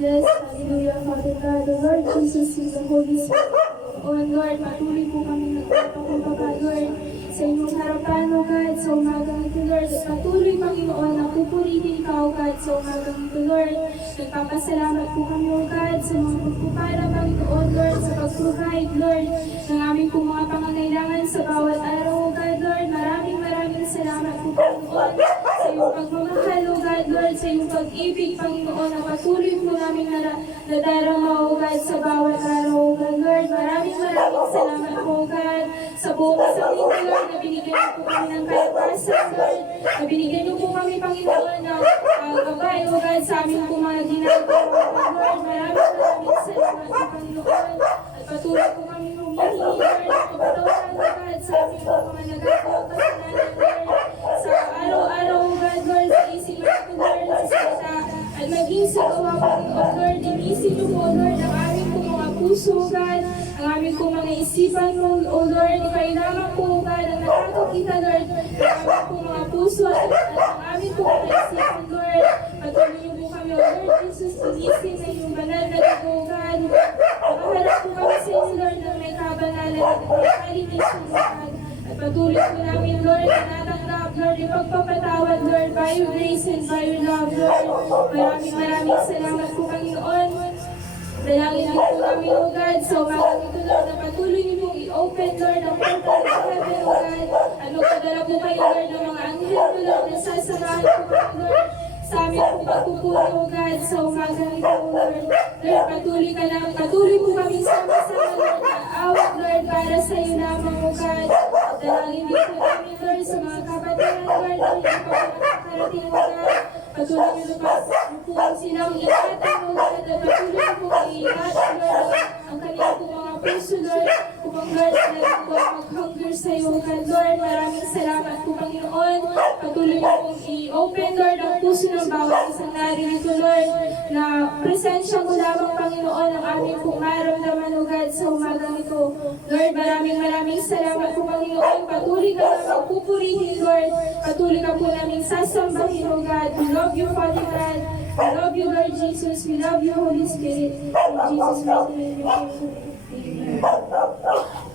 Yes, hallelujah, Father God, the Lord Jesus with the Holy Spirit. O Lord, patuloy po kami nagpapakumbaba, Lord, sa inyong harapan, O God, sa umagang ito, Lord. At patuloy, Panginoon, na pupurihin ka, O God, sa umagang ito, Lord. Nagpapasalamat po kami, O God, sa mga pagpupara, Panginoon, Lord, sa pag-provide, Lord, ng aming po mga pangangailangan sa bawat araw, O God, Lord. Maraming salamat po, Panginoon, sa iyong pagmamahal, O God, Lord, sa iyong pag-ibig, Panginoon, na patuloy po namin nadarama, O God, sa bawat araw, O God, Lord. Maraming salamat po, O God, sa buong sanggol, Lord, na binigyan niyo po kami ng kalakasan, Lord, na binigyan niyo po kami, Panginoon, ng gabay, O God, sa aming po mga ginagawa, O God, Lord. Maraming salamat po, Panginoon, at patuloy po kami humihingi, Lord, ng kapatawaran, O God, sa aming po mga nagagawa kasalanan, Lord, sa araw-araw, O God, Lord, sa isipan ko, Lord, sa salita, at maging sa gawa, Panginoon, Lord, linisin niyo po, Lord, ang aming po mga puso, O God, ang aming po mga isipan, O Lord, kailangan po, O God, ang nakakakita, Lord, ang aming po mga puso at ang aming po mga isipan, Lord, patuloy niyo po kami, O Lord Jesus, linisin na yung banal na dugo, O God, makaharap po kami sa inyo, Lord, na may kabanalan at may kalinisan, O God, at patuloy po namin, Lord, na natanggap, Lord, yung pagpapatawad, Lord, by your grace and by your love, Lord. Maraming salamat po, Panginoon. Dalangin din po namin, O God, sa umagang ito, Lord, na patuloy niyo pong i-open, Lord, ang portal ng heaven, O God. At magpadala po kayo, Lord, ng mga anghel mo, Lord, na sasamahan po kami, Lord, sa aming pong pagpupuri, O God, sa umagang ito, O Lord. Lord, patuloy po kami sama-sama, Lord, na awat, Lord, para sa iyo lamang, O God. Dalangin din po namin, Lord, sa mga kapatiran, Lord, na hindi pa nakakarating, O God. Patuloy niyo po silang ingatan, O God, at patuloy niyo po ingatan, Lord, ang kanilang po mga puso, Lord, upang, Lord, sila po mag-hunger sa iyo, O God, Lord. Maraming salamat po, Panginoon. Patuloy niyo pong i-open, Lord, ang puso ng bawat isang naririto, Lord, na presensya mo lamang, Panginoon, ang aming pong maramdaman, O God, sa umagang ito. Lord, maraming salamat po, Panginoon. Patuloy ka namin pupurihin, Lord. Patuloy ka po namin sasambahin, O God. We love you, Father God. We love you, Lord Jesus. We love you, Holy Spirit. In Jesus' mighty name, we pray. Amen.